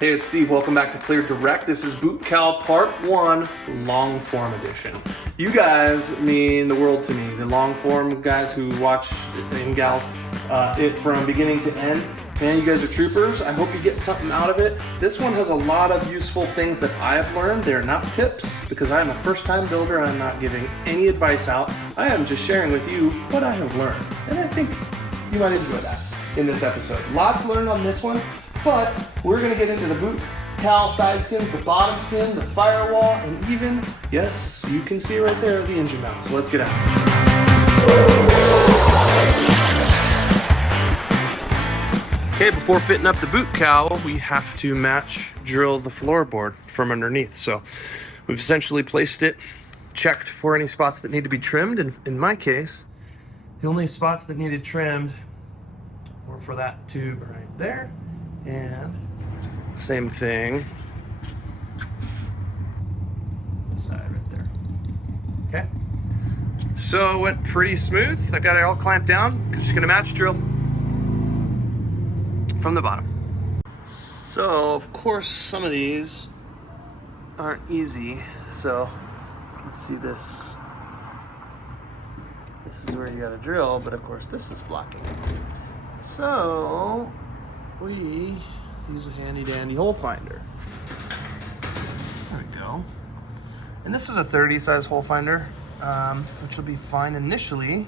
Hey, it's Steve. Welcome back to Clear Direct. This is Boot Cowl Part 1, long form edition. You guys mean the world to me. The long form guys who watch and gals it from beginning to end. Man, you guys are troopers. I hope you get something out of it. This one has a lot of useful things that I have learned. They're not tips because I'm a first-time builder. I'm not giving any advice out. I am just sharing with you what I have learned. And I think you might enjoy that in this episode. Lots learned on this one. But we're going to get into the boot cowl side skins, the bottom skin, the firewall, and even, yes, you can see right there, the engine mount. So let's get out. Okay, before fitting up the boot cowl, we have to match drill the floorboard from underneath. So we've essentially placed it, checked for any spots that need to be trimmed. And in my case, the only spots that needed trimmed were for that tube right there. And same thing, this side right there. Okay, so it went pretty smooth. I got it all clamped down. Just gonna match drill from the bottom. So of course some of these aren't easy. So you can see this. This is where you gotta drill, but of course this is blocking. So we use a handy dandy hole finder. There we go. And this is a 30 size hole finder, which will be fine initially,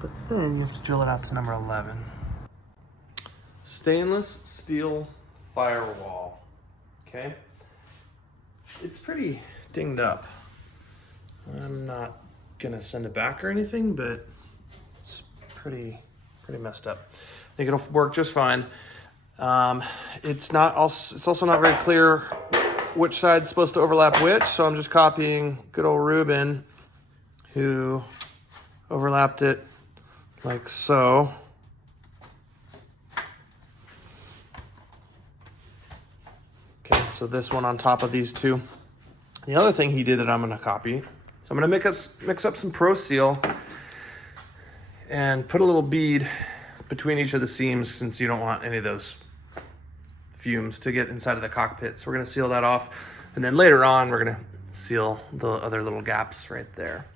but then you have to drill it out to number 11. Stainless steel firewall. Okay. It's pretty dinged up. I'm not gonna send it back or anything, but it's pretty messed up. I think it'll work just fine. It's also not very clear which side's supposed to overlap which, so I'm just copying good old Ruben, who overlapped it like so. Okay, so this one on top of these two. The other thing he did that I'm gonna copy, so I'm gonna mix up some Pro Seal and put a little bead between each of the seams, since you don't want any of those fumes to get inside of the cockpit. So we're gonna seal that off. And then later on, we're gonna seal the other little gaps right there.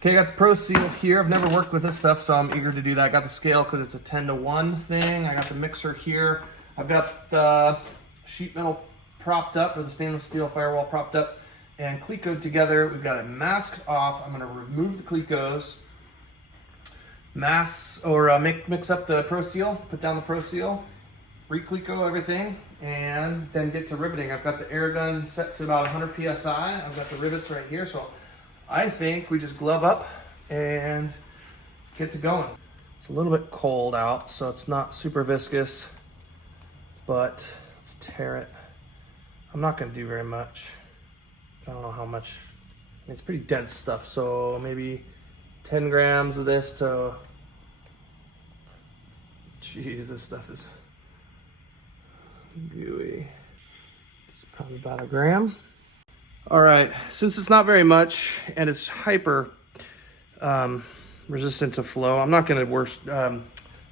Okay, I got the Pro Seal here. I've never worked with this stuff, so I'm eager to do that. I got the scale because it's a 10-to-1 thing. I got the mixer here. I've got the sheet metal propped up, or the stainless steel firewall propped up and clecoed together. We've got it masked off. I'm gonna remove the clecos, mix up the Pro Seal, put down the Pro Seal, re-cleco everything, and then get to riveting. I've got the air gun set to about 100 PSI. I've got the rivets right here, so I think we just glove up and get to going. It's a little bit cold out, so it's not super viscous, but let's tear it. I'm not gonna do very much. I don't know how much. It's pretty dense stuff, so maybe 10 grams of this to, geez, this stuff is gooey. It's probably about a gram. All right, since it's not very much and it's hyper resistant to flow, I'm not gonna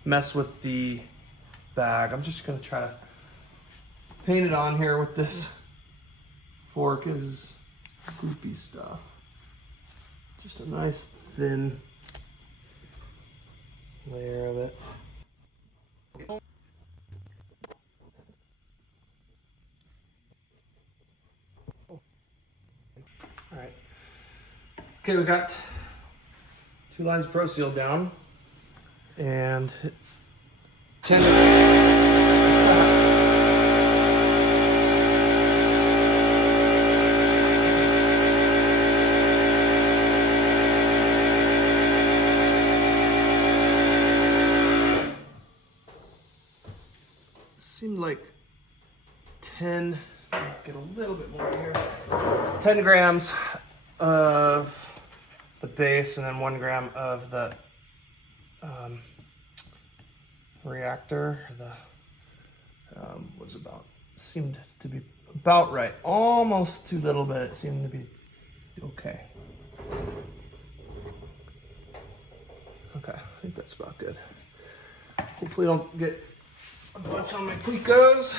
mess with the bag. I'm just gonna try to paint it on here with this fork. Is goopy stuff. Just a nice thin layer of it. All right. Okay, we got 2 lines of Pro Seal down and 10. Seemed like 10, get a little bit more here, 10 grams of the base and then 1 gram of the reactor. The was about, seemed to be about right, almost too little, but it seemed to be okay. Okay, I think that's about good. Hopefully don't get a bunch on my plicos.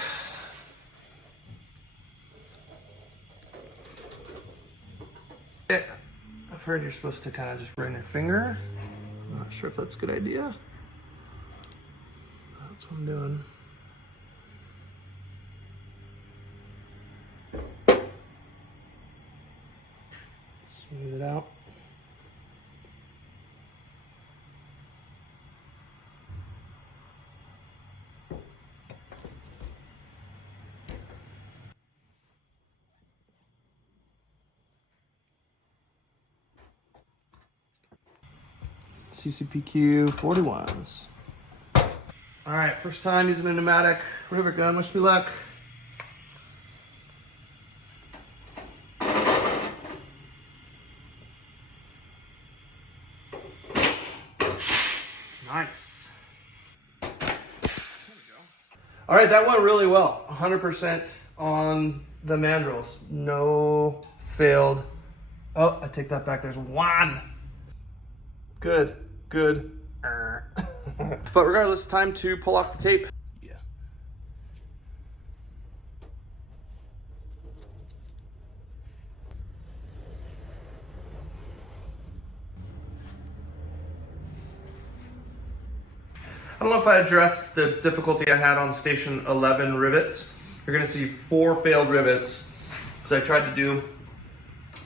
I've heard you're supposed to kind of just bring your finger. I'm not sure if that's a good idea. That's what I'm doing. Smooth it out. CCPQ 41s. All right, first time using a pneumatic rivet gun. Wish me luck. Nice. There we go. All right, that went really well. 100% on the mandrels. No failed. Oh, I take that back. There's one. Good, good. But regardless, time to pull off the tape. Yeah. I don't know if I addressed the difficulty I had on station 11 rivets. You're gonna see 4 failed rivets because I tried to do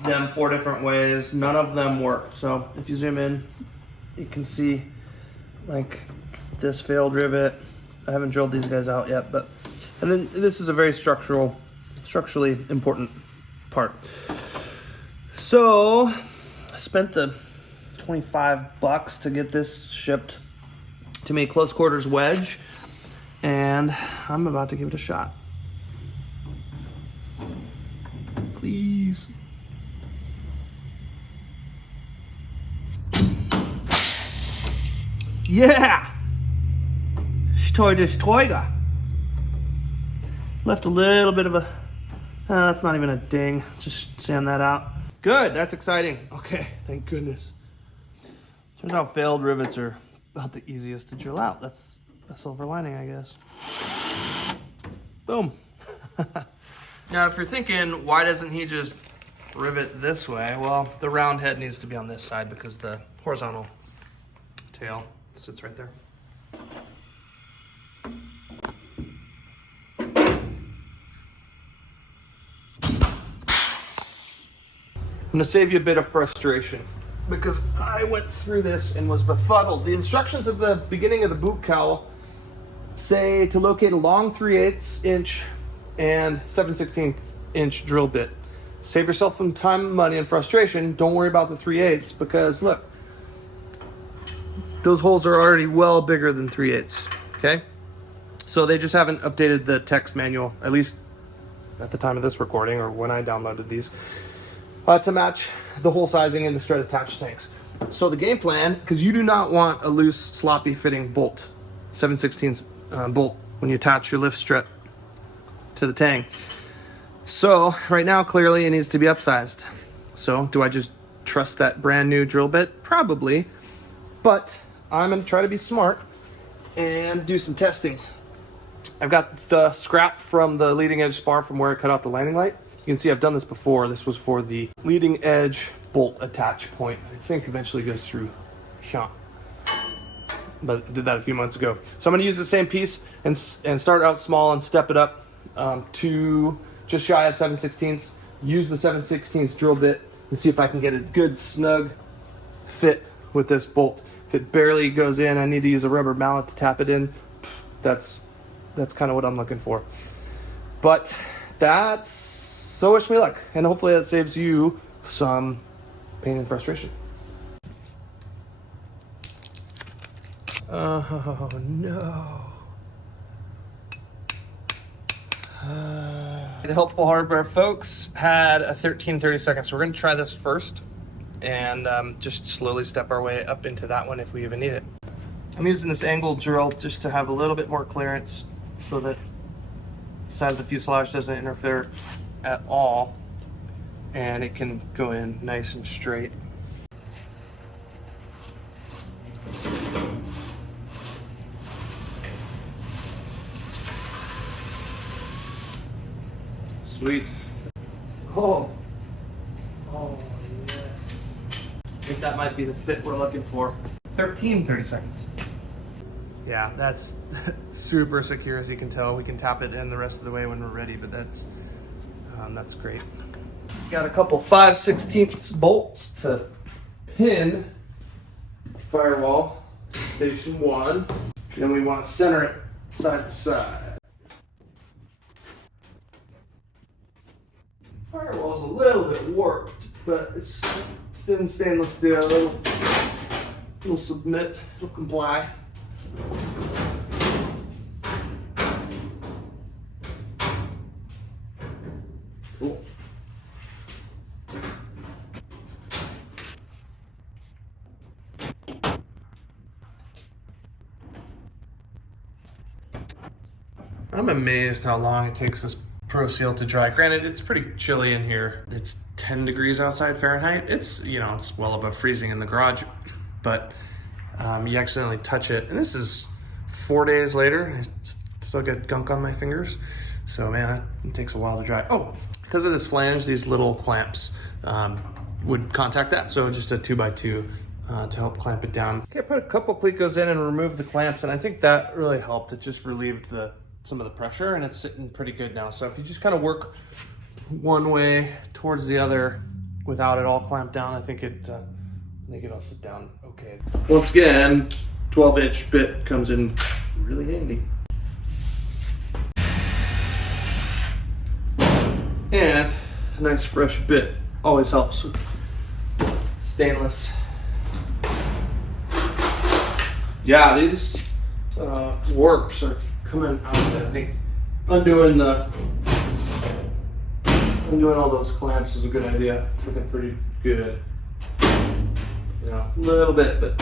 them 4 different ways. None of them worked. So if you zoom in, you can see like this failed rivet. I haven't drilled these guys out yet, but, and then this is a very structurally important part. So I spent the $25 to get this shipped to me, close quarters wedge, and I'm about to give it a shot. Please. Yeah! Destroyer. Left a little bit of a, that's not even a ding. Just sand that out. Good, that's exciting. Okay, thank goodness. Turns out failed rivets are about the easiest to drill out. That's a silver lining, I guess. Boom. Now, if you're thinking, why doesn't he just rivet this way? Well, the round head needs to be on this side because the horizontal tail sits right there. I'm gonna save you a bit of frustration because I went through this and was befuddled. The instructions at the beginning of the boot cowl say to locate a long 3/8 inch and 7/16 inch drill bit. Save yourself some time, money, and frustration. Don't worry about the 3/8 because look, those holes are already well bigger than 3/8, okay? So they just haven't updated the text manual, at least at the time of this recording or when I downloaded these, to match the hole sizing in the Strut attached tanks. So the game plan, because you do not want a loose, sloppy fitting bolt, 7/16 bolt, when you attach your lift strut to the tang. So right now, clearly it needs to be upsized. So do I just trust that brand new drill bit? Probably, but I'm gonna try to be smart and do some testing. I've got the scrap from the leading edge spar from where I cut out the landing light. You can see I've done this before. This was for the leading edge bolt attach point. I think eventually goes through here, but I did that a few months ago. So I'm gonna use the same piece and start out small and step it up to just shy of 7/16. Use the 7/16 drill bit and see if I can get a good snug fit with this bolt. If it barely goes in, I need to use a rubber mallet to tap it in. That's kind of what I'm looking for. But so wish me luck, and hopefully that saves you some pain and frustration. Oh no. The helpful hardware folks had a 13/30 seconds, so we're going to try this first and just slowly step our way up into that one if we even need it. I'm using this angled drill just to have a little bit more clearance so that the side of the fuselage doesn't interfere at all and it can go in nice and straight. Sweet. Oh, yes. I think that might be the fit we're looking for. 30 seconds. Yeah, that's super secure, as you can tell. We can tap it in the rest of the way when we're ready, but that's great. Got a couple 5/16 bolts to pin Firewall Station 1. Then we want to center it side to side. Firewall's a little bit warped, but it's thin stainless steel. It'll submit, it'll comply. Cool. I'm amazed how long it takes this Pro Seal to dry. Granted, it's pretty chilly in here. It's 10 degrees outside Fahrenheit. It's, you know, it's well above freezing in the garage, but you accidentally touch it. And this is 4 days later. I still get gunk on my fingers. So man, it takes a while to dry. Oh, because of this flange, these little clamps would contact that. So just a 2x2 to help clamp it down. Okay, I put a couple Clecos in and removed the clamps, and I think that really helped. It just relieved some of the pressure, and it's sitting pretty good now. So if you just kind of work one way towards the other without it all clamped down, I think it'll sit down okay. Once again, 12-inch bit comes in really handy. And a nice fresh bit always helps. Stainless. Yeah, these warps are coming out of it. I think undoing all those clamps is a good idea. It's looking pretty good. You know, a little bit, but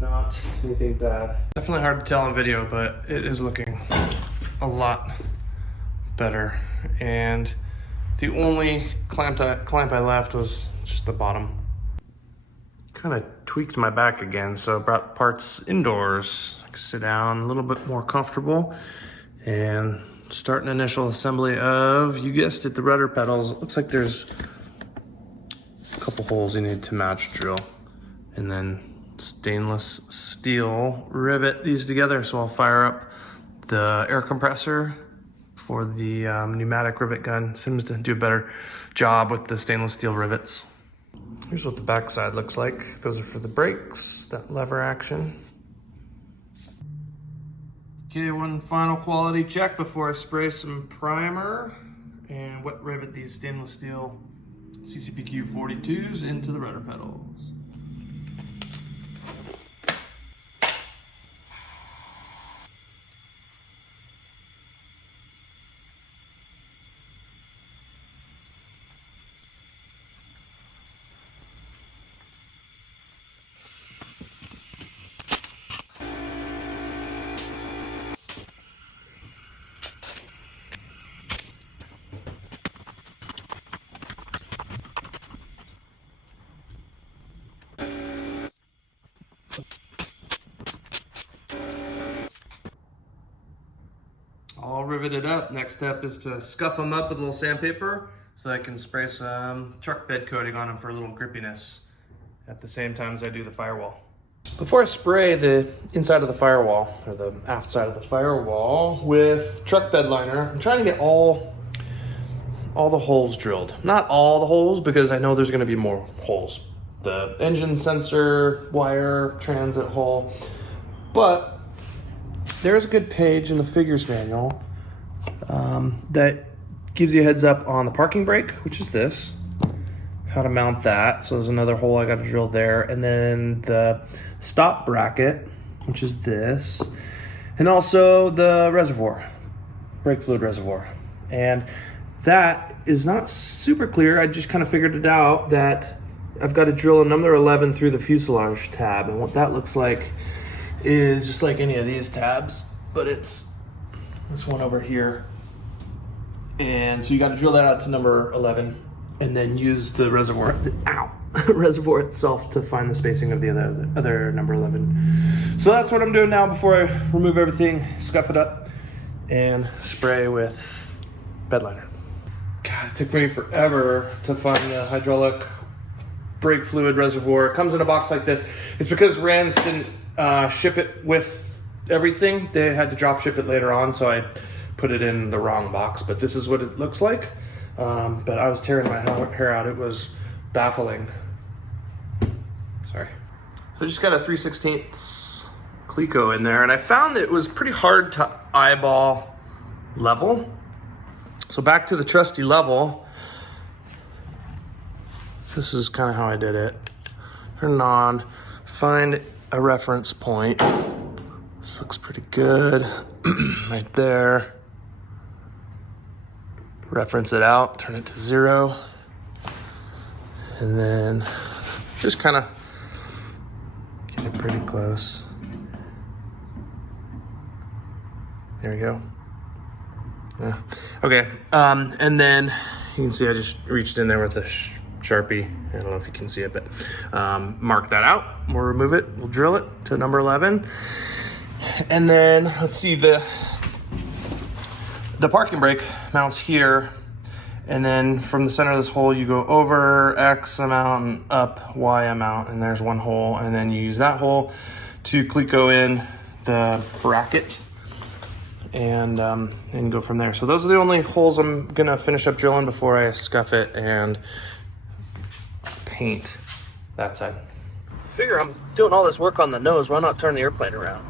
not anything bad. Definitely hard to tell on video, but it is looking a lot better. And the only clamp I left was just the bottom. Kind of tweaked my back again, so I brought parts indoors. I can sit down a little bit more comfortable and start an initial assembly of, you guessed it, the rudder pedals. It looks like there's a couple holes you need to match drill, and then stainless steel rivet these together. So I'll fire up the air compressor for the pneumatic rivet gun. Seems to do a better job with the stainless steel rivets. Here's what the back side looks like. Those are for the brakes, that lever action. Okay, one final quality check before I spray some primer and wet rivet these stainless steel CCPQ 42s into the rudder pedals. All riveted up. Next step is to scuff them up with a little sandpaper so I can spray some truck bed coating on them for a little grippiness at the same time as I do the firewall. Before I spray the inside of the firewall, or the aft side of the firewall, with truck bed liner, I'm trying to get all the holes drilled. Not all the holes, because I know there's going to be more holes. The engine sensor, wire, transit hole, but there's a good page in the figures manual that gives you a heads up on the parking brake, which is this, how to mount that. So there's another hole I got to drill there. And then the stop bracket, which is this. And also the reservoir, brake fluid reservoir. And that is not super clear. I just kind of figured it out that I've got to drill a number 11 through the fuselage tab. And what that looks like is just like any of these tabs, but it's this one over here. And so you got to drill that out to number 11 and then use the reservoir, reservoir itself to find the spacing of the other number 11. So that's what I'm doing now before I remove everything, scuff it up, and spray with bed liner. God, it took me forever to find the hydraulic brake fluid reservoir. It comes in a box like this. It's because RANS didn't ship it with everything. They had to drop ship it later on, so I put it in the wrong box. But this is what it looks like. But I was tearing my hair out. It was baffling. Sorry. So I just got a 3/16 Cleco in there, and I found that it was pretty hard to eyeball level. So back to the trusty level. This is kind of how I did it. Turn it on, find a reference point. This looks pretty good. Right there. Reference it out, turn it to 0. And then just kind of get it pretty close. There we go. Yeah. Okay. And then you can see I just reached in there with a Sharpie. I don't know if you can see it, but mark that out. We'll remove it. We'll drill it to number 11. And then let's see, the parking brake mounts here. And then from the center of this hole, you go over X amount and up Y amount. And there's one hole. And then you use that hole to Cleco in the bracket. And go from there. So those are the only holes I'm gonna finish up drilling before I scuff it and paint that side. Figure I'm doing all this work on the nose, why not turn the airplane around?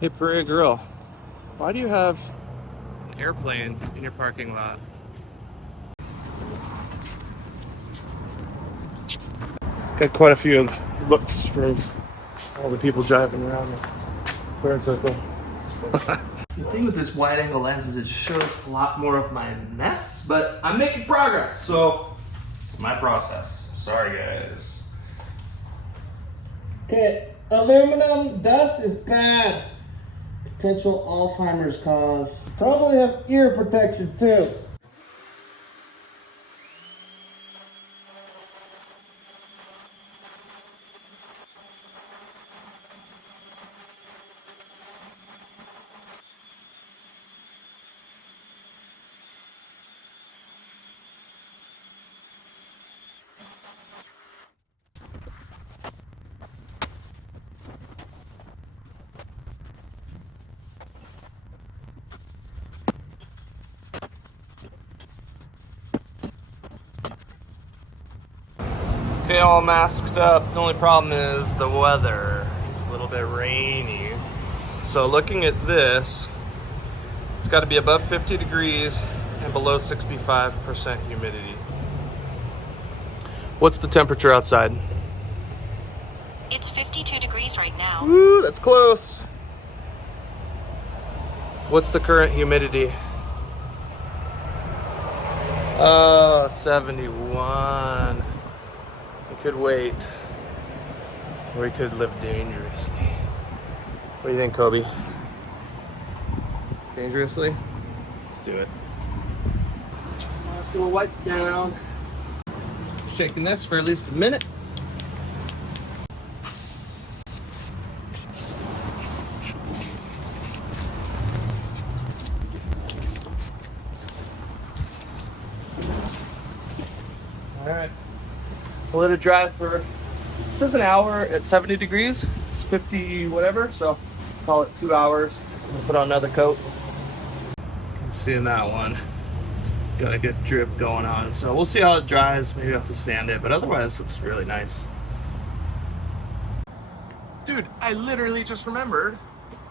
Hey Perea Grill, why do you have an airplane in your parking lot? Got quite a few looks from all the people driving around the clearance circle. The thing with this wide angle lens is it shows a lot more of my mess, but I'm making progress, so it's my process. Sorry guys. Okay, aluminum dust is bad. Potential Alzheimer's cause. Probably have ear protection too. Okay, all masked up. The only problem is the weather. It's a little bit rainy. So looking at this, it's got to be above 50 degrees and below 65% humidity. What's the temperature outside? It's 52 degrees right now. Woo, that's close. What's the current humidity? Oh, 71. We could wait. Or we could live dangerously. What do you think, Kobe? Dangerously? Let's do it. So we'll wipe down. Shaking this for at least a minute. All right. We'll let it dry for, it says an hour at 70 degrees. It's 50 whatever, so call it 2 hours. We'll put on another coat. You can see in that one, it's got a good drip going on. So we'll see how it dries. Maybe I'll have to sand it, but otherwise it looks really nice. Dude, I literally just remembered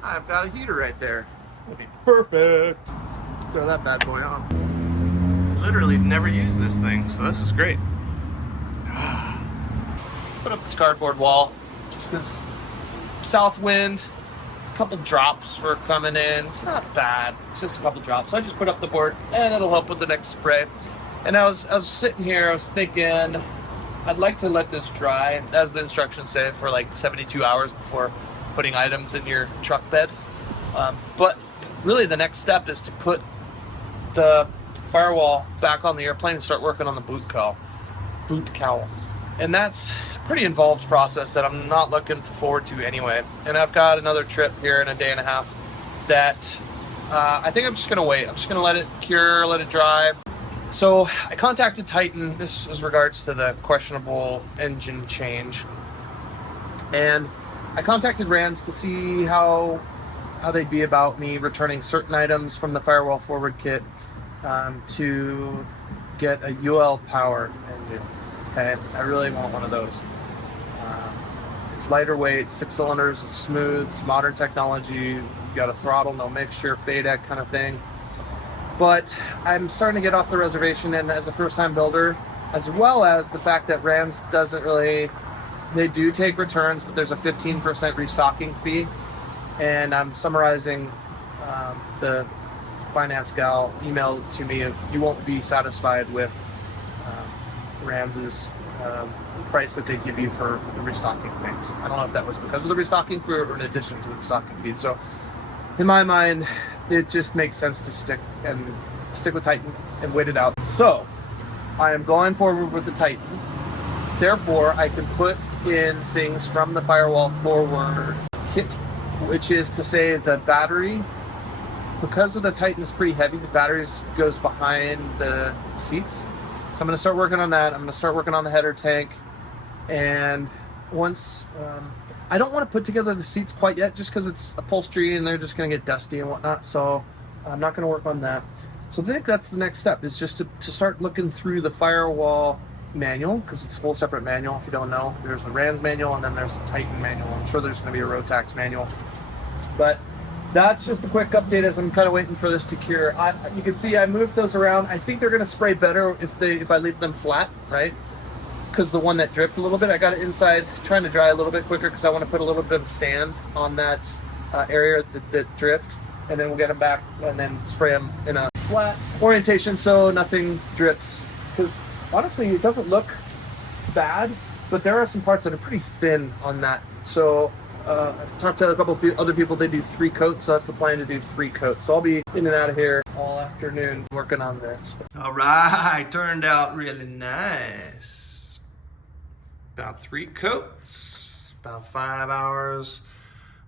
I've got a heater right there. That'd be perfect. Let's throw that bad boy on. Literally never used this thing, so this is great. Put up this cardboard wall, just because south wind, a couple drops were coming in. It's not bad, it's just a couple drops. So I just put up the board and it'll help with the next spray. And I was sitting here, I was thinking, I'd like to let this dry, as the instructions say, for like 72 hours before putting items in your truck bed. But really the next step is to put the firewall back on the airplane and start working on the boot cowl. And that's pretty involved process that I'm not looking forward to anyway. And I've got another trip here in a day and a half that I think I'm just gonna wait. I'm just gonna let it cure, let it dry. So I contacted Titan. This was regards to the questionable engine change. And I contacted RANS to see how they'd be about me returning certain items from the Firewall forward kit to get a UL power engine. Okay, I really want one of those. It's lighter weight, 6 cylinders, it's smooth, it's modern technology. You got a throttle, no mixture, FADEC kind of thing. But I'm starting to get off the reservation, and as a first-time builder, as well as the fact that RANS doesn't really, they do take returns, but there's a 15% restocking fee. And I'm summarizing the finance gal email to me of you won't be satisfied with RANS's price that they give you for the restocking fees. I don't know if that was because of the restocking fee or in addition to the restocking fee. So in my mind, it just makes sense to stick with Titan and wait it out. So I am going forward with the Titan. Therefore, I can put in things from the Firewall forward kit, which is to say the battery, because of the Titan is pretty heavy, the battery goes behind the seats. So I'm going to start working on that. I'm going to start working on the header tank. And once, I don't want to put together the seats quite yet just because it's upholstery and they're just going to get dusty and whatnot. So I'm not going to work on that. So I think that's the next step, is just to start looking through the Firewall manual, because it's a whole separate manual. If you don't know, there's the RANS manual and then there's the Titan manual. I'm sure there's going to be a Rotax manual. But that's just a quick update as I'm kind of waiting for this to cure. You can see I moved those around. I think they're going to spray better if I leave them flat, right? Because the one that dripped a little bit, I got it inside, trying to dry a little bit quicker because I want to put a little bit of sand on that area that dripped, and then we'll get them back and then spray them in a flat orientation so nothing drips. Because honestly, it doesn't look bad, but there are some parts that are pretty thin on that. So I've talked to a couple of other people, they do 3 coats, so that's the plan, to do 3 coats. So I'll be in and out of here all afternoon working on this. All right, turned out really nice. About 3 coats, about 5 hours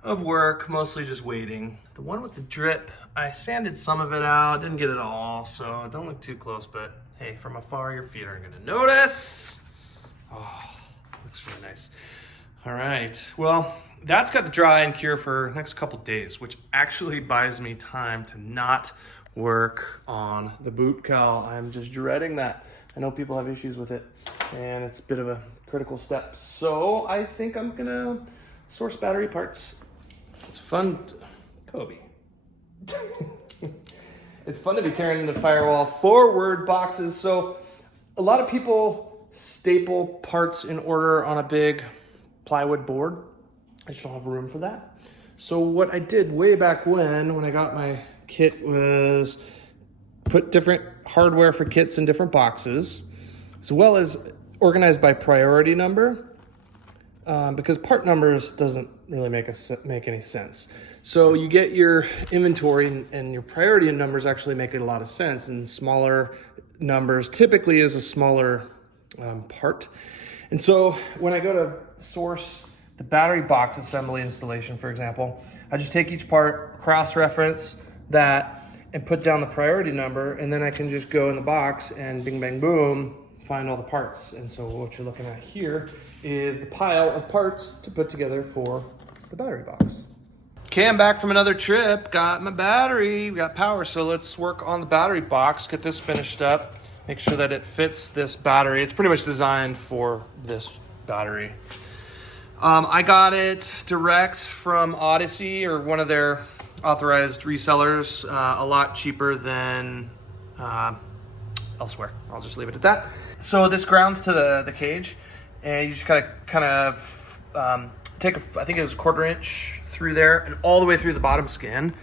of work, mostly just waiting. The one with the drip, I sanded some of it out, didn't get it all, so don't look too close, but hey, from afar, your feet aren't gonna notice. Oh, looks really nice. All right, well, that's got to dry and cure for the next couple days, which actually buys me time to not work on the boot cowl. I'm just dreading that. I know people have issues with it, and it's a bit of a critical step. So I think I'm gonna source battery parts. It's fun, Kobe. It's fun to be tearing into Firewall forward boxes. So a lot of people staple parts in order on a big plywood board. I just don't have room for that. So what I did way back when I got my kit was put different hardware for kits in different boxes, as well as organized by priority number, because part numbers doesn't really make any sense. So you get your inventory, and your priority numbers actually make a lot of sense, and smaller numbers typically is a smaller part. And so when I go to source the battery box assembly installation, for example, I just take each part, cross-reference that, and put down the priority number, and then I can just go in the box and bing, bang, boom, find all the parts. And so what you're looking at here is the pile of parts to put together for the battery box. Okay, I'm back from another trip, got my battery, we got power, so let's work on the battery box, get this finished up, make sure that it fits this battery. It's pretty much designed for this battery. I got it direct from Odyssey, or one of their authorized resellers, a lot cheaper than elsewhere. I'll just leave it at that. So this grounds to the cage, and you just kind of take I think it was 1/4 inch through there and all the way through the bottom skin,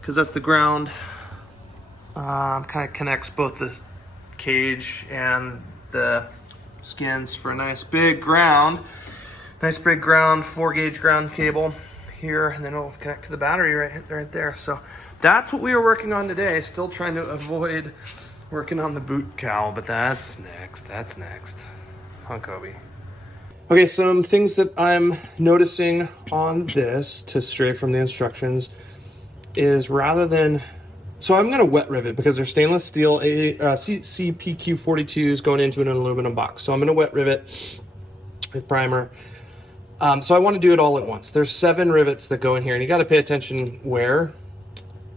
because that's the ground. Kind of connects both the cage and the skins for a nice big ground. Nice big ground, 4-gauge ground cable here, and then it'll connect to the battery right there. So that's what we were working on today. Still trying to avoid working on the boot cowl, but that's next. That's next. Huh, Kobe? Okay, some things that I'm noticing on this to stray from the instructions is rather than... So I'm going to wet rivet because they're stainless steel CPQ42s going into an aluminum box. So I'm going to wet rivet with primer. So I want to do it all at once. There's 7 rivets that go in here, and you got to pay attention where,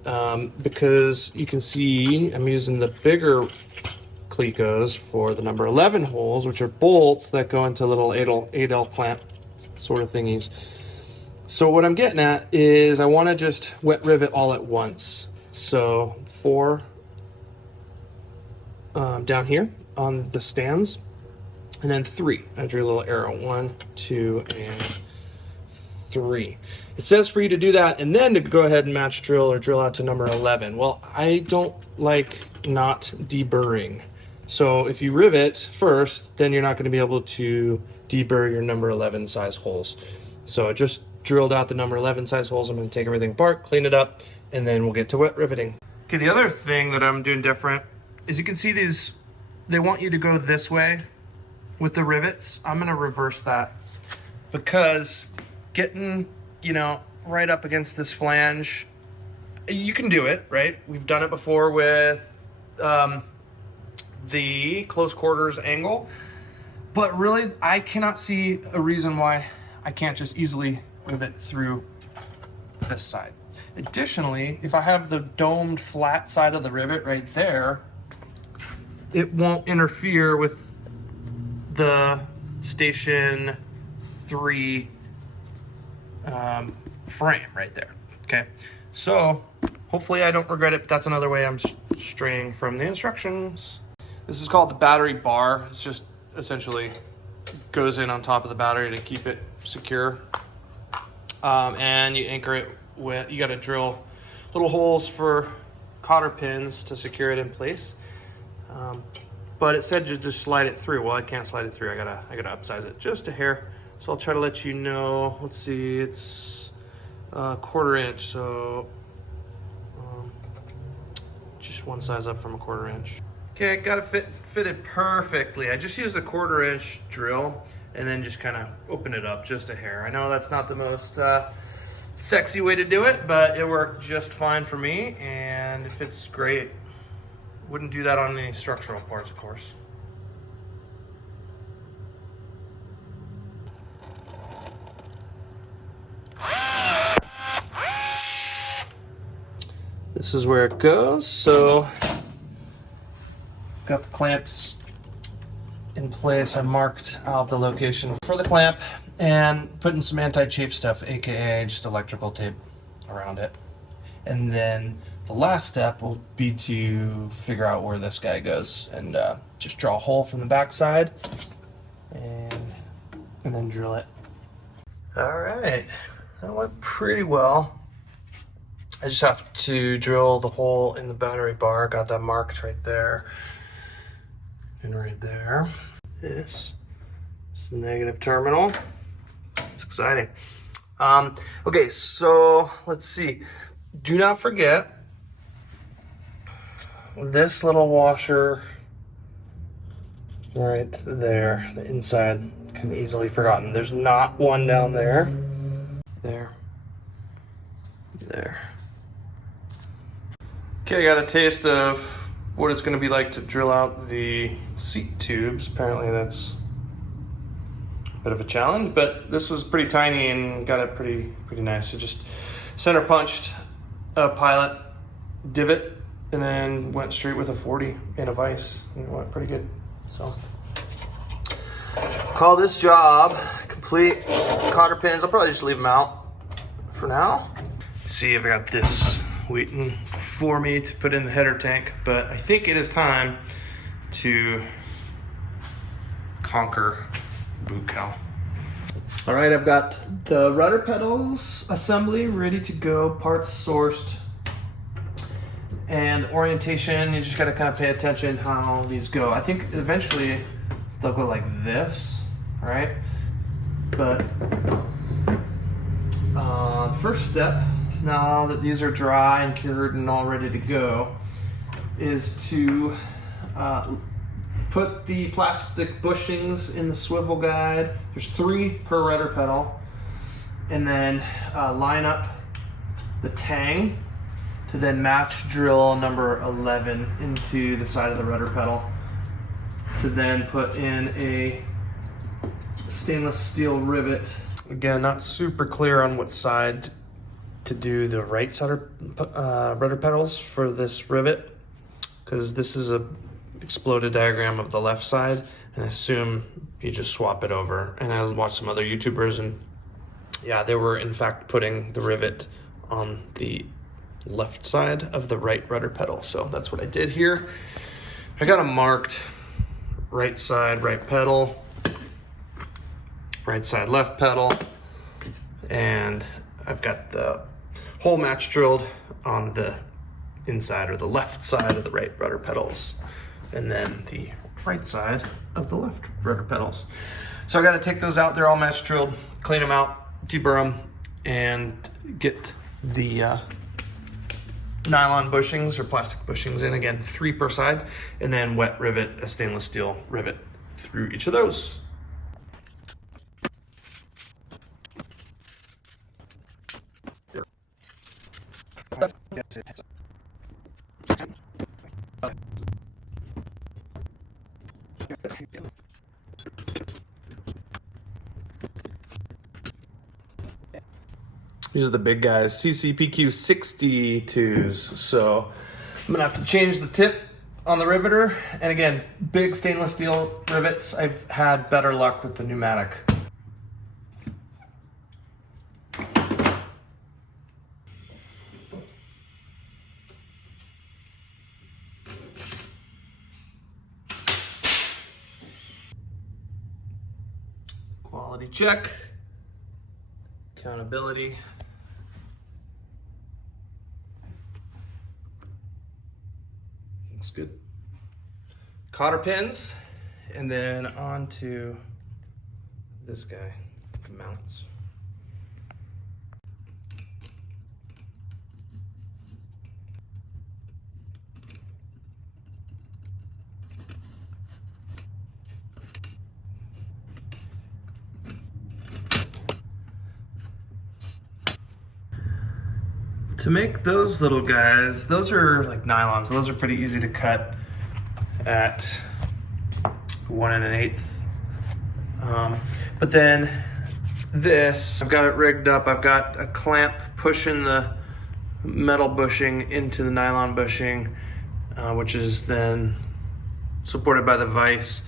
because you can see I'm using the bigger clecos for the number 11 holes, which are bolts that go into little 8L clamp sort of thingies. So what I'm getting at is I want to just wet rivet all at once. So 4 down here on the stands, and then 3. I drew a little arrow. 1, 2, and 3. It says for you to do that and then to go ahead and match drill or drill out to number 11. Well, I don't like not deburring. So if you rivet first, then you're not going to be able to deburr your number 11 size holes. So I just drilled out the number 11 size holes. I'm going to take everything apart, clean it up, and then we'll get to wet riveting. Okay, the other thing that I'm doing different is you can see these, they want you to go this way with the rivets. I'm going to reverse that because getting, you know, right up against this flange, you can do it, right? We've done it before with the close quarters angle, but really I cannot see a reason why I can't just easily rivet through this side. Additionally, if I have the domed flat side of the rivet right there, it won't interfere with the station 3 frame right there. Okay, so hopefully I don't regret it, but that's another way I'm straying from the instructions. This is called the battery bar. It's just essentially goes in on top of the battery to keep it secure. And you anchor it with, you got to drill little holes for cotter pins to secure it in place. But it said just slide it through. Well, I can't slide it through. I gotta upsize it just a hair. So I'll try to let you know. Let's see, it's a 1/4 inch, so just one size up from a 1/4 inch. Okay, got it fitted perfectly. I just used a 1/4 inch drill and then just kind of open it up just a hair. I know that's not the most sexy way to do it, but it worked just fine for me, and it fits great. Wouldn't do that on any structural parts, of course. This is where it goes. So got the clamps in place. I marked out the location for the clamp and putting some anti-chafe stuff, aka just electrical tape around it. And then the last step will be to figure out where this guy goes and just draw a hole from the back side and then drill it. All right, that went pretty well. I just have to drill the hole in the battery bar. Got that marked right there and right there. This is the negative terminal. It's exciting. Okay, so let's see. Do not forget this little washer right there, the inside can be easily forgotten. There's not one down there. There. Okay, I got a taste of what it's going to be like to drill out the seat tubes. Apparently that's a bit of a challenge, but this was pretty tiny and got it pretty nice. So just center punched a pilot divot and then went straight with a 40 and a vise, and it went pretty good. So call this job complete. Cotter pins, I'll probably just leave them out for now. See if I got this waiting for me to put in the header tank, but I think it is time to conquer boot cowl. All right, I've got the rudder pedals assembly ready to go, parts sourced, and orientation. You just got to kind of pay attention how these go. I think eventually they'll go like this, right? But first step, now that these are dry and cured and all ready to go, is to put the plastic bushings in the swivel guide. There's 3 per rudder pedal. And then line up the tang to then match drill number 11 into the side of the rudder pedal. To then put in a stainless steel rivet. Again, not super clear on what side to do the right side rudder pedals for this rivet, because this is a exploded diagram of the left side, and I assume you just swap it over. And I watched some other YouTubers, and yeah, they were in fact putting the rivet on the left side of the right rudder pedal. So that's what I did here. I got them marked right side, right pedal, right side, left pedal, and I've got the hole match drilled on the inside or the left side of the right rudder pedals, and then the right side of the left rudder pedals. So I got to take those out. They're all match drilled, clean them out, deburr them, and get the nylon bushings or plastic bushings in, again 3 per side, and then wet rivet a stainless steel rivet through each of those. These are the big guys, CCPQ 62s. So I'm gonna have to change the tip on the riveter. And again, big stainless steel rivets. I've had better luck with the pneumatic. Quality check, accountability. Looks good. Cotter pins, and then onto this guy, mounts. To make those little guys, those are like nylon, so those are pretty easy to cut at 1 1/8. But then this, I've got it rigged up. I've got a clamp pushing the metal bushing into the nylon bushing, which is then supported by the vise.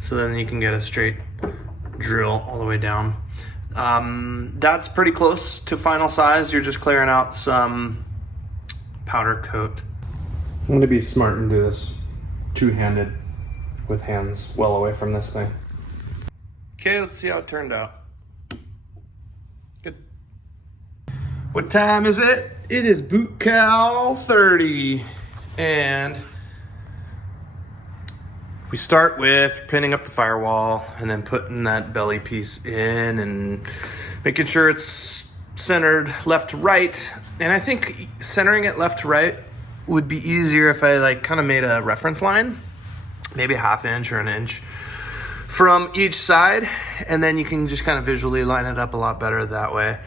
So then you can get a straight drill all the way down. That's pretty close to final size. You're just clearing out some powder coat. I'm gonna be smart and do this two-handed with hands well away from this thing. Okay, let's see how it turned out. Good. What time is it? It is boot cowl 30, and we start with pinning up the firewall and then putting that belly piece in and making sure it's centered left to right. And I think centering it left to right would be easier if I like kind of made a reference line, maybe a 1/2 inch or 1 inch from each side. And then you can just kind of visually line it up a lot better that way.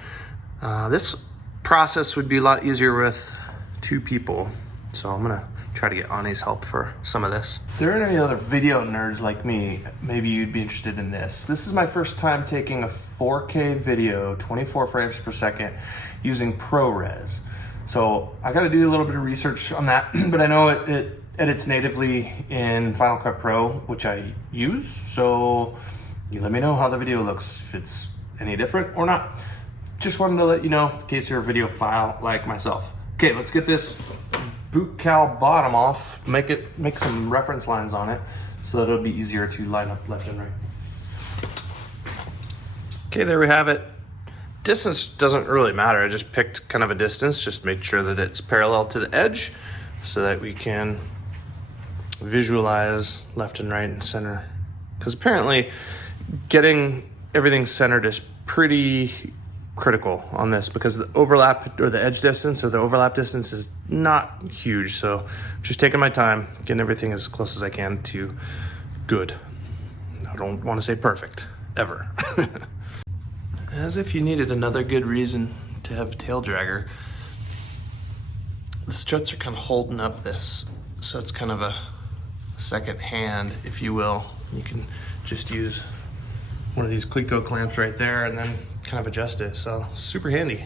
This process would be a lot easier with 2 people. So I'm gonna try to get Ani's help for some of this. If there are any other video nerds like me, maybe you'd be interested in this. This is my first time taking a 4K video, 24 frames per second, using ProRes. So I gotta do a little bit of research on that, but I know it edits natively in Final Cut Pro, which I use. So you let me know how the video looks, if it's any different or not. Just wanted to let you know in case you're a video file like myself. Okay, let's get this boot cowl bottom off, make some reference lines on it so that it'll be easier to line up left and right. Okay, there we have it. Distance doesn't really matter. I just picked kind of a distance, just made sure that it's parallel to the edge so that we can visualize left and right and center. Because apparently getting everything centered is pretty critical on this because the overlap or the edge distance or the overlap distance is not huge. So just taking my time, getting everything as close as I can to good. I don't want to say perfect, ever. As if you needed another good reason to have a Taildragger, the struts are kind of holding up this. So it's kind of a second hand, if you will. You can just use one of these Cleco clamps right there and then kind of adjust it. So super handy.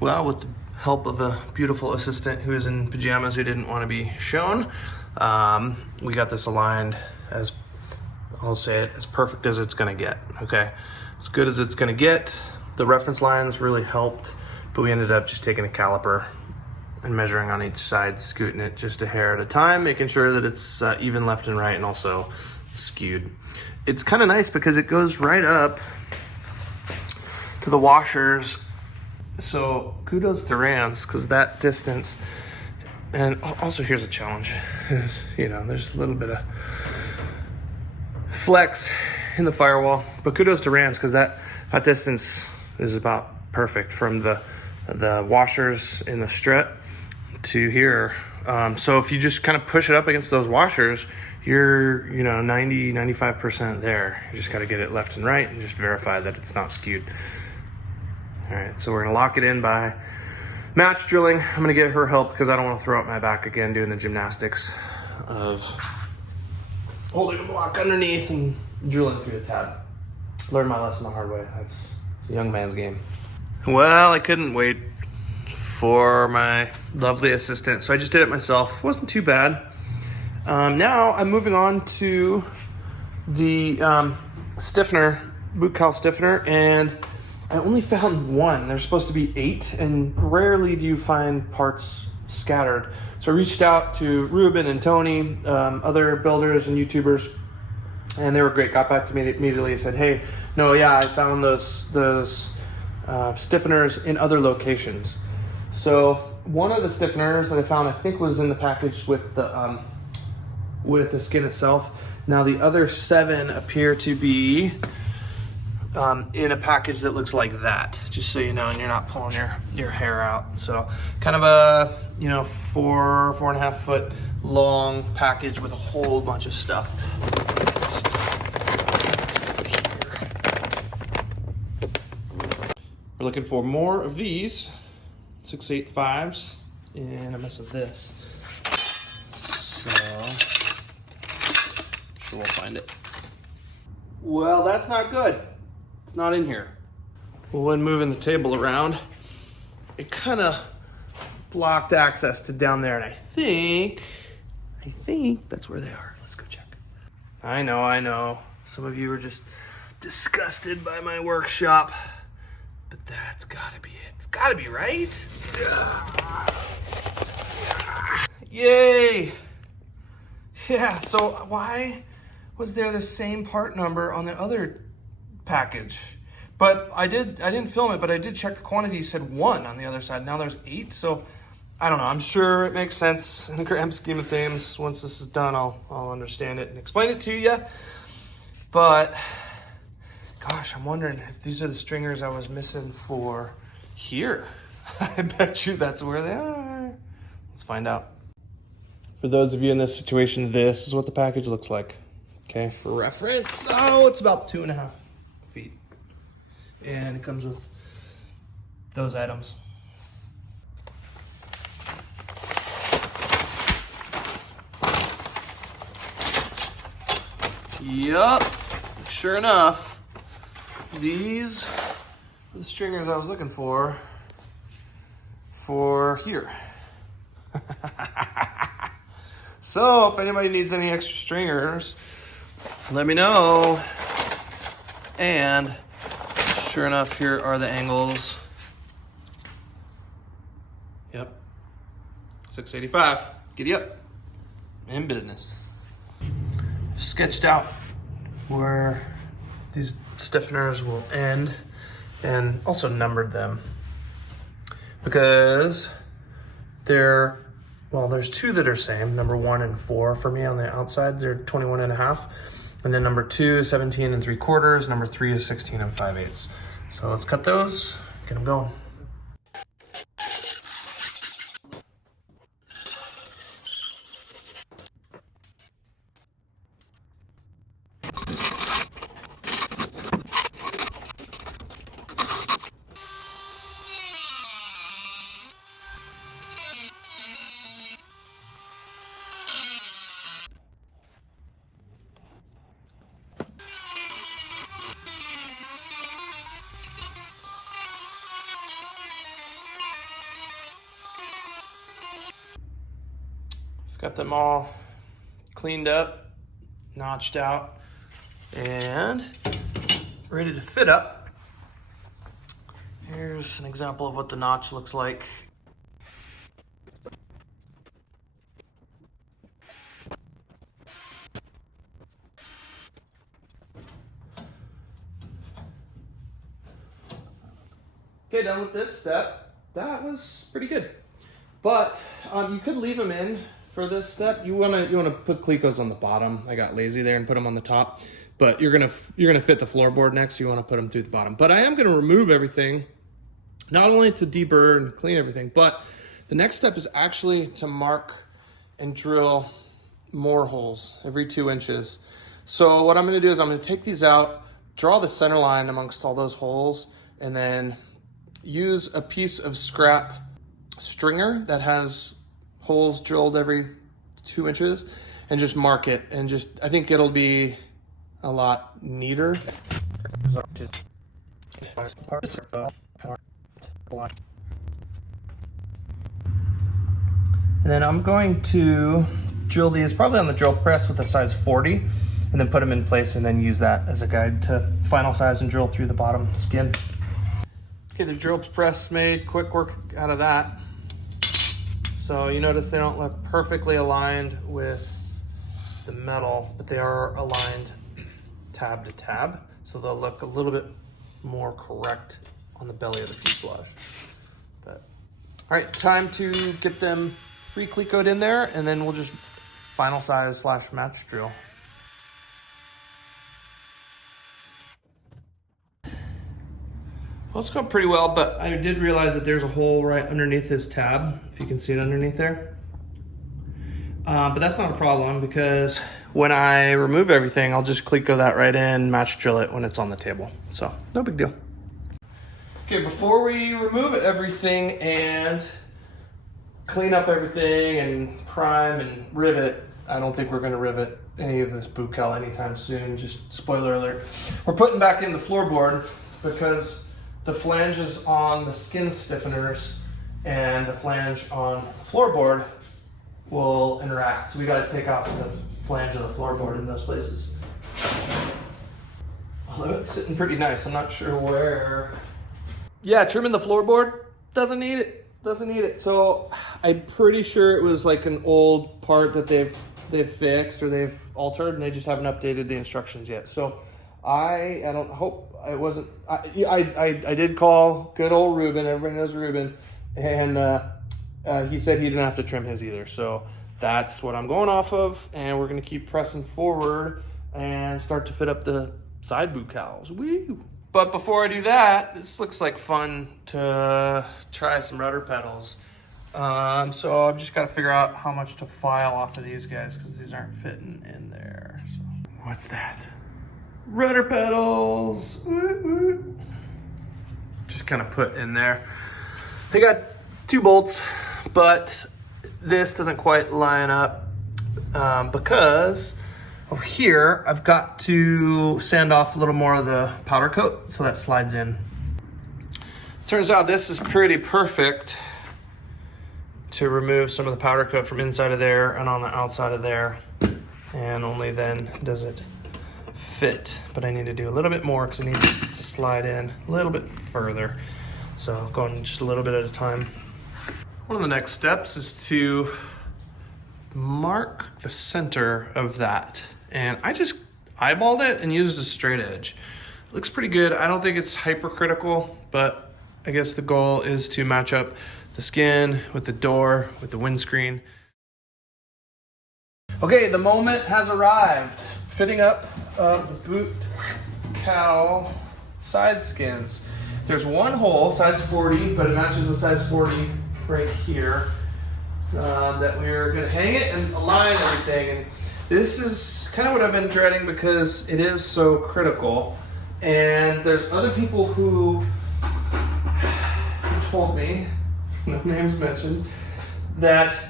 Well, with the help of a beautiful assistant who is in pajamas who didn't want to be shown, we got this aligned as, I'll say it, as perfect as it's gonna get, okay? As good as it's gonna get. The reference lines really helped, but we ended up just taking a caliper and measuring on each side, scooting it just a hair at a time, making sure that it's even left and right and also skewed. It's kind of nice because it goes right up to the washers. So kudos to RANS, because that distance, and also here's a challenge, is, you know, there's a little bit of flex in the firewall, but kudos to RANS because that distance is about perfect from the washers in the strut to here. So if you just kind of push it up against those washers, you're, you know, 95% there. You just got to get it left and right and just verify that it's not skewed. All right, so we're gonna lock it in by match drilling. I'm gonna get her help because I don't want to throw out my back again doing the gymnastics of holding a block underneath and drilling through the tab. Learned my lesson the hard way. It's a young man's game. Well, I couldn't wait for my lovely assistant, so I just did it myself. Wasn't too bad. Now I'm moving on to the stiffener, boot cowl stiffener, and I only found one. There's supposed to be 8, and rarely do you find parts scattered. So I reached out to Ruben and Tony, other builders and YouTubers, and they were great. Got back to me immediately and said, hey, no, yeah, I found those stiffeners in other locations. So one of the stiffeners that I found, I think, was in the package with the skin itself. Now the other 7 appear to be in a package that looks like that, just so you know, and you're not pulling your hair out. So kind of a, you know, 4.5 foot long package with a whole bunch of stuff. We're looking for more of these 685s and a mess of this. So sure we'll find it. Well, that's not good. Not in here. Well, when moving the table around, it kind of blocked access to down there, and I think that's where they are. Let's go check. I know. Some of you are just disgusted by my workshop, but that's gotta be it. It's gotta be, right? Yay! Yeah, so why was there the same part number on the other package? But I didn't film it, but I did check the quantity. It said 1 on the other side. Now there's 8, so I don't know. I'm sure it makes sense in the grand scheme of things. Once this is done, I'll understand it and explain it to you. But gosh, I'm wondering if these are the stringers I was missing for here. I bet you that's where they are. Let's find out. For those of you in this situation, this is what the package looks like. Okay, for reference, it's about 2.5 feet. And it comes with those items. Yup, sure enough, these are the stringers I was looking for here. So if anybody needs any extra stringers, let me know. And sure enough, here are the angles. Yep, 685, giddy up, in business. Sketched out where these stiffeners will end and also numbered them because they're well, there's two that are same, number 1 and 4 for me on the outside. They're 21.5. And then number 2 is 17 3/4. Number 3 is 16 5/8. So let's cut those, get them going. Got them all cleaned up, notched out, and ready to fit up. Here's an example of what the notch looks like. Okay, done with this step. That was pretty good. But you could leave them in for this step. You wanna put clecos on the bottom. I got lazy there and put them on the top. But you're gonna fit the floorboard next, so you wanna put them through the bottom. But I am gonna remove everything, not only to deburr and clean everything, but the next step is actually to mark and drill more holes every 2 inches. So what I'm gonna do is I'm gonna take these out, draw the center line amongst all those holes, and then use a piece of scrap stringer that has holes drilled every 2 inches and just mark it, and I think it'll be a lot neater. And then I'm going to drill these probably on the drill press with a size 40 and then put them in place and then use that as a guide to final size and drill through the bottom skin. Okay, the drill press made quick work out of that. So you notice they don't look perfectly aligned with the metal, but they are aligned tab to tab. So they'll look a little bit more correct on the belly of the fuselage. But, all right, time to get them pre-clecoed in there, and then we'll just final size / match drill. Well, it's going pretty well, but I did realize that there's a hole right underneath his tab, if you can see it underneath there. But that's not a problem, because when I remove everything, I'll just cleco that right in, match drill it when it's on the table. So, no big deal. Okay, before we remove everything and clean up everything and prime and rivet, I don't think we're going to rivet any of this boot cowl anytime soon. Just spoiler alert. We're putting back in the floorboard because the flanges on the skin stiffeners and the flange on the floorboard will interact. So we got to take off the flange of the floorboard in those places. Although it's sitting pretty nice, I'm not sure where. Yeah, trimming the floorboard doesn't need it. Doesn't need it. So I'm pretty sure it was like an old part that they've fixed or they've altered, and they just haven't updated the instructions yet. So I don't hope it wasn't. I did call good old Ruben. Everybody knows Ruben, and he said he didn't have to trim his either. So that's what I'm going off of, and we're gonna keep pressing forward and start to fit up the side boot cowls. Woo! But before I do that, this looks like fun to try some rudder pedals. So I've just got to figure out how much to file off of these guys because these aren't fitting in there. So what's that? Rudder pedals. Just kind of put in there. They got 2 bolts, but this doesn't quite line up because over here I've got to sand off a little more of the powder coat so that slides in. Turns out this is pretty perfect to remove some of the powder coat from inside of there and on the outside of there, and only then does it fit. But I need to do a little bit more because it needs to slide in a little bit further. So going just a little bit at a time. One of the next steps is to mark the center of that. And I just eyeballed it and used a straight edge. It looks pretty good. I don't think it's hypercritical, but I guess the goal is to match up the skin with the door, with the windscreen. Okay, the moment has arrived. Fitting up the boot cowl side skins. There's one hole, size 40, but it matches the size 40 right here. That we're gonna hang it and align everything. And this is kind of what I've been dreading because it is so critical. And there's other people who told me, no names mentioned, that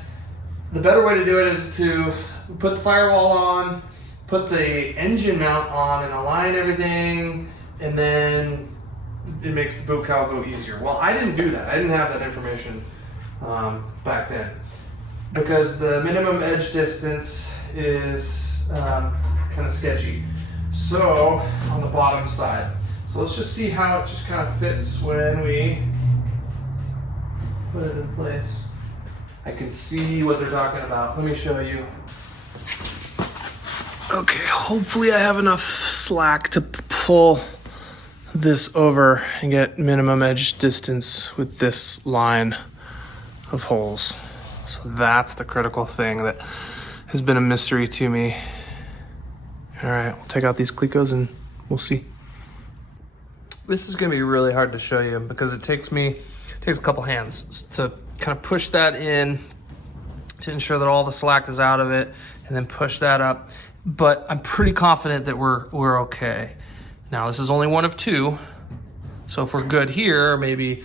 the better way to do it is to put the firewall on, put the engine mount on and align everything, and then it makes the boot cowl go easier. Well, I didn't do that. I didn't have that information back then because the minimum edge distance is kind of sketchy. So on the bottom side. So let's just see how it just kind of fits when we put it in place. I can see what they're talking about. Let me show you. Okay, hopefully I have enough slack to pull this over and get minimum edge distance with this line of holes. So that's the critical thing that has been a mystery to me. All right, we'll take out these clecos and we'll see. This is gonna be really hard to show you because it takes a couple hands to kind of push that in to ensure that all the slack is out of it and then push that up. But I'm pretty confident that we're okay. Now this is only one of two. So if we're good here, maybe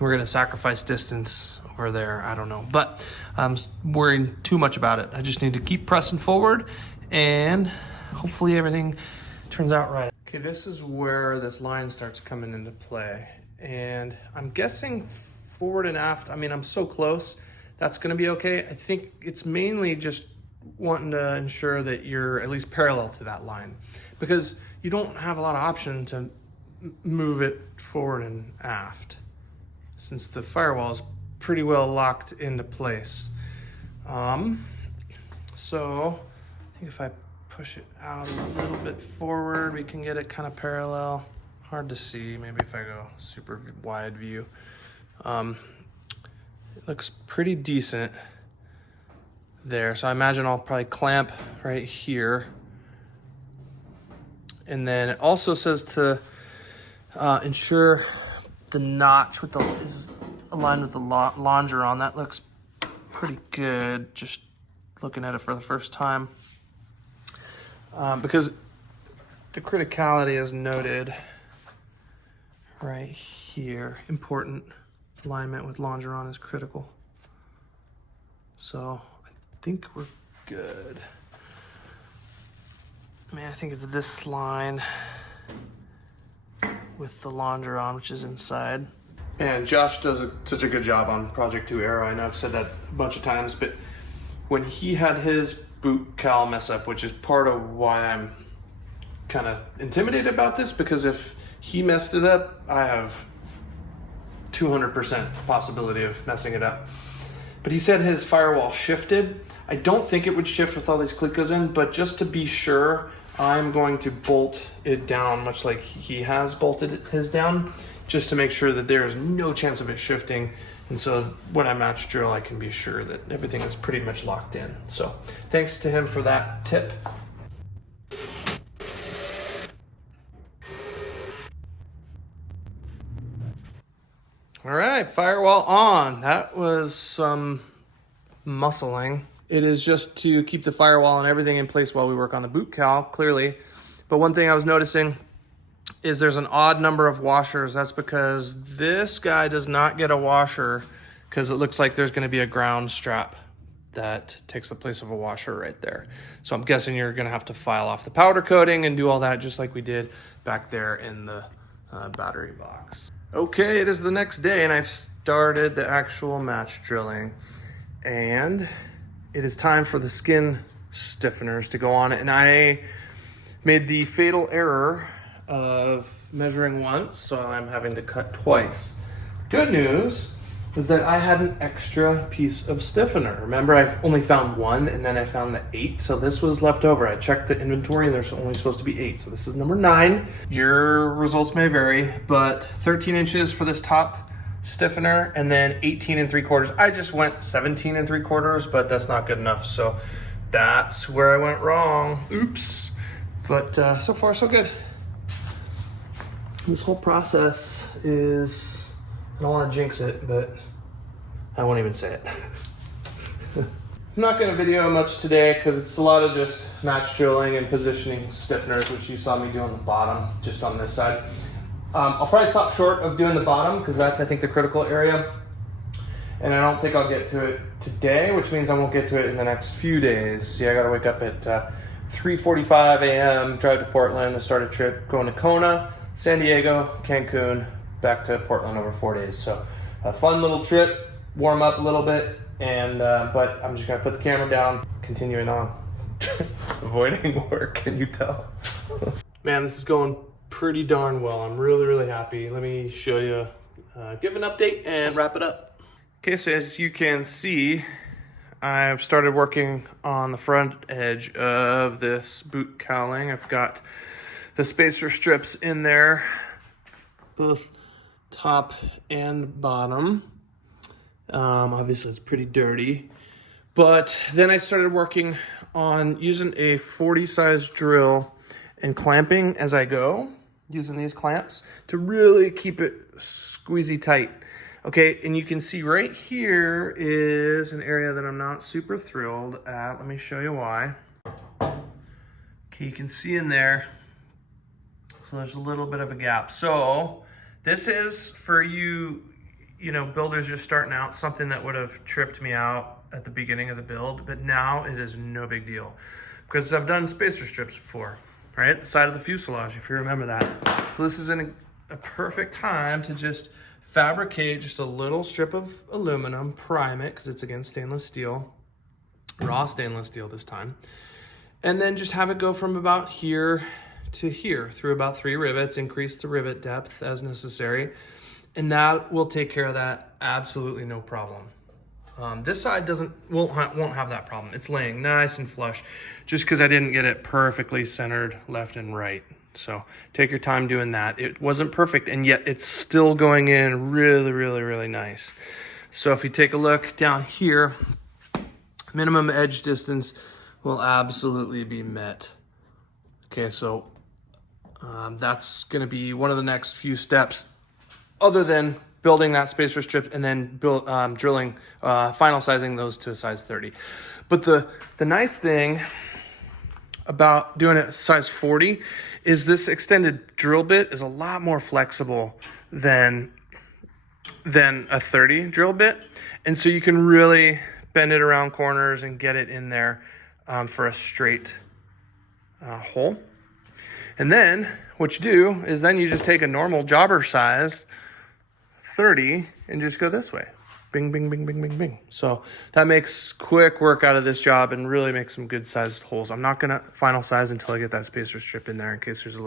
we're gonna sacrifice distance over there, I don't know. But I'm worrying too much about it. I just need to keep pressing forward and hopefully everything turns out right. Okay, this is where this line starts coming into play. And I'm guessing forward and aft, I mean, I'm so close, that's gonna be okay. I think it's mainly just wanting to ensure that you're at least parallel to that line because you don't have a lot of option to move it forward and aft since the firewall is pretty well locked into place. So I think if I push it out a little bit forward, we can get it kind of parallel. Hard to see, maybe if I go super wide view. It looks pretty decent there. So I imagine I'll probably clamp right here. And then it also says to ensure the notch with is aligned with the longeron. That looks pretty good, just looking at it for the first time. Because the criticality is noted right here. Important alignment with longeron is critical. So I think we're good. I mean, I think it's this line with the longeron, which is inside. Man, Josh does such a good job on Project 2 Aero. I know I've said that a bunch of times, but when he had his boot cowl mess up, which is part of why I'm kind of intimidated about this, because if he messed it up, I have 200% possibility of messing it up. But he said his firewall shifted. I don't think it would shift with all these clecos in, but just to be sure, I'm going to bolt it down much like he has bolted his down, just to make sure that there is no chance of it shifting. And so when I match drill, I can be sure that everything is pretty much locked in. So thanks to him for that tip. All right, firewall on. That was some muscling. It is just to keep the firewall and everything in place while we work on the boot cowl, clearly. But one thing I was noticing is there's an odd number of washers. That's because this guy does not get a washer because it looks like there's gonna be a ground strap that takes the place of a washer right there. So I'm guessing you're gonna have to file off the powder coating and do all that just like we did back there in the battery box. Okay, it is the next day and I've started the actual match drilling. And it is time for the skin stiffeners to go on it. And I made the fatal error of measuring once, so I'm having to cut twice. Good news is that I had an extra piece of stiffener. Remember, I only found one and then I found the 8, so this was left over. I checked the inventory and there's only supposed to be 8, so this is number 9. Your results may vary, but 13 inches for this top stiffener and then 18 3/4. I just went 17 3/4, but that's not good enough, so that's where I went wrong. Oops. But so far so good. This whole process is, I don't want to jinx it, but I won't even say it. I'm not going to video much today because it's a lot of just match drilling and positioning stiffeners, which you saw me do on the bottom, just on this side. I'll probably stop short of doing the bottom because that's, I think, the critical area. And I don't think I'll get to it today, which means I won't get to it in the next few days. See, I got to wake up at 3:45 a.m., drive to Portland to start a trip, going to Kona, San Diego, Cancun, back to Portland over 4 days. So a fun little trip, warm up a little bit, and but I'm just gonna put the camera down, continuing on. Avoiding work, can you tell? Man, this is going pretty darn well. I'm really, really happy. Let me show you, give an update and wrap it up. Okay, so as you can see, I've started working on the front edge of this boot cowling. I've got the spacer strips in there, both top and bottom. Obviously it's pretty dirty, but then I started working on using a 40 size drill and clamping as I go, using these clamps to really keep it squeezy tight. Okay, and you can see right here is an area that I'm not super thrilled at. Let me show you why. Okay, you can see in there, so there's a little bit of a gap. So this is for you know, builders just starting out, something that would have tripped me out at the beginning of the build, but now it is no big deal because I've done spacer strips before, right? The side of the fuselage, if you remember that. So this is a perfect time to just fabricate just a little strip of aluminum, prime it, because it's against stainless steel, raw stainless steel this time, and then just have it go from about here to here through about 3 rivets, increase the rivet depth as necessary, and that will take care of that absolutely no problem. This side won't have that problem. It's laying nice and flush just because I didn't get it perfectly centered left and right. So take your time doing that. It wasn't perfect, and yet it's still going in really, really, really nice. So if you take a look down here, minimum edge distance will absolutely be met. Okay, so that's going to be one of the next few steps, other than building that spacer strip and then drilling, final sizing those to a size 30. But the nice thing about doing it size 40 is this extended drill bit is a lot more flexible than a 30 drill bit. And so you can really bend it around corners and get it in there for a straight hole. And then what you do is then you just take a normal jobber size 30 and just go this way. Bing, bing, bing, bing, bing, bing. So that makes quick work out of this job and really makes some good sized holes. I'm not gonna final size until I get that spacer strip in there in case there's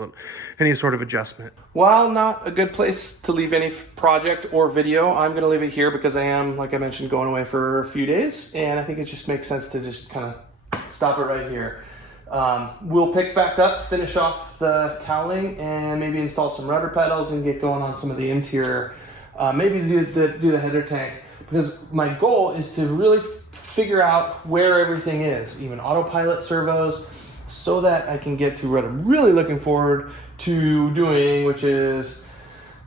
any sort of adjustment. While not a good place to leave any project or video, I'm gonna leave it here because I am, like I mentioned, going away for a few days, and I think it just makes sense to just kind of stop it right here. We'll pick back up, finish off the cowling, and maybe install some rudder pedals and get going on some of the interior. Maybe do the header tank, because my goal is to really figure out where everything is, even autopilot servos, so that I can get to what I'm really looking forward to doing, which is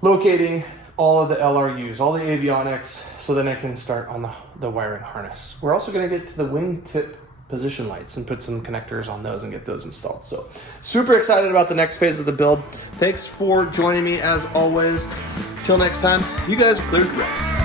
locating all of the LRUs, all the avionics, so then I can start on the wiring harness. We're also going to get to the wingtip position lights and put some connectors on those and get those installed. So super excited about the next phase of the build. Thanks for joining me as always. Till next time, you guys are clear direct.